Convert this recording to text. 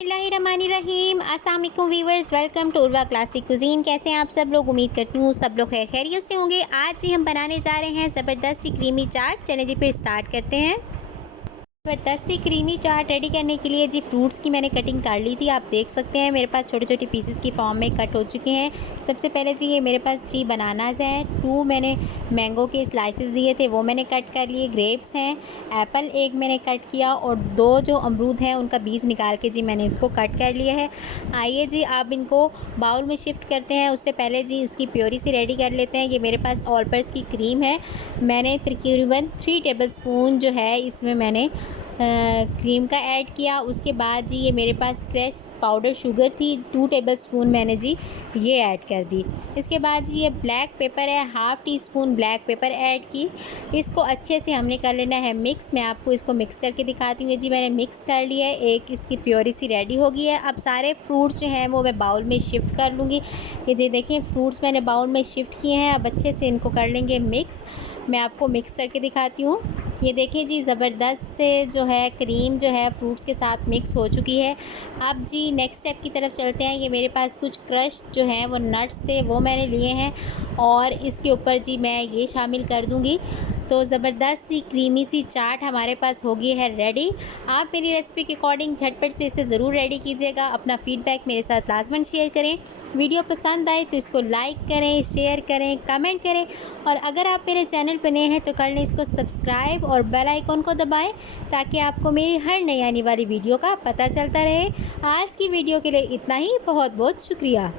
बिस्मिल्लाहिर्रहमानिर्रहीम। अस्सलाम वालेकुम viewers, welcome to Urwa classic cuisine. कैसे हैं आप सब लोग? उम्मीद करती हूँ सब लोग खैर खैरियत से होंगे। आज ही हम बनाने जा रहे हैं ज़बरदस्त सी क्रीमी चाट। चलें जी फिर स्टार्ट करते हैं। ज़बरदस्त सी क्रीमी चाट रेडी करने के लिए जी फ्रूट्स की मैंने कटिंग कर ली थी। आप देख सकते हैं मेरे पास छोटे छोटे पीसेस की फॉर्म में कट हो चुके हैं। सबसे पहले जी ये मेरे पास 3 बनानाज़ हैं, 2 मैंने मैंगो के स्लाइसेस दिए थे वो मैंने कट कर लिए। ग्रेप्स हैं, एप्पल एक मैंने कट किया और 2 जो अमरूद हैं उनका बीज निकाल के जी मैंने इसको कट कर लिया है। आइए जी आप इनको बाउल में शिफ्ट करते हैं। उससे पहले जी इसकी प्योरी सी रेडी कर लेते हैं। ये मेरे पास ऑल पर्पस की क्रीम है, मैंने तकरीबन 3 टेबलस्पून जो है इसमें मैंने क्रीम का ऐड किया। उसके बाद जी ये मेरे पास क्रश्ड पाउडर शुगर थी 2 टेबलस्पून मैंने जी ये ऐड कर दी। इसके बाद जी ये ब्लैक पेपर है, half tea spoon black pepper add की। इसको अच्छे से हमने कर लेना है मिक्स। मैं आपको इसको मिक्स करके दिखाती हूँ। जी मैंने मिक्स कर लिया है, एक इसकी प्योरी सी रेडी हो गई है। अब सारे फ्रूट्स जो हैं वो मैं बाउल में शिफ्ट कर लूँगी। ये देखिए फ्रूट्स मैंने बाउल में शिफ्ट किए हैं। अब अच्छे से इनको कर लेंगे मिक्स। मैं आपको मिक्स करके दिखाती हूँ। ये देखिए जी ज़बरदस्त से जो है क्रीम जो है फ्रूट्स के साथ मिक्स हो चुकी है। अब जी नेक्स्ट स्टेप की तरफ चलते हैं। ये मेरे पास कुछ क्रश जो हैं वो नट्स थे वो मैंने लिए हैं और इसके ऊपर जी मैं ये शामिल कर दूँगी। तो ज़बरदस्त सी क्रीमी सी चाट हमारे पास हो गई है रेडी। आप मेरी रेसिपी के अकॉर्डिंग झटपट से इसे ज़रूर रेडी कीजिएगा। अपना फ़ीडबैक मेरे साथ लाजमन शेयर करें। वीडियो पसंद आए तो इसको लाइक करें, शेयर करें, कमेंट करें और अगर आप मेरे चैनल पर नए हैं तो कर लें इसको सब्सक्राइब और बेल आइकन को दबाएं ताकि आपको मेरी हर नई आने वाली वीडियो का पता चलता रहे। आज की वीडियो के लिए इतना ही। बहुत बहुत शुक्रिया।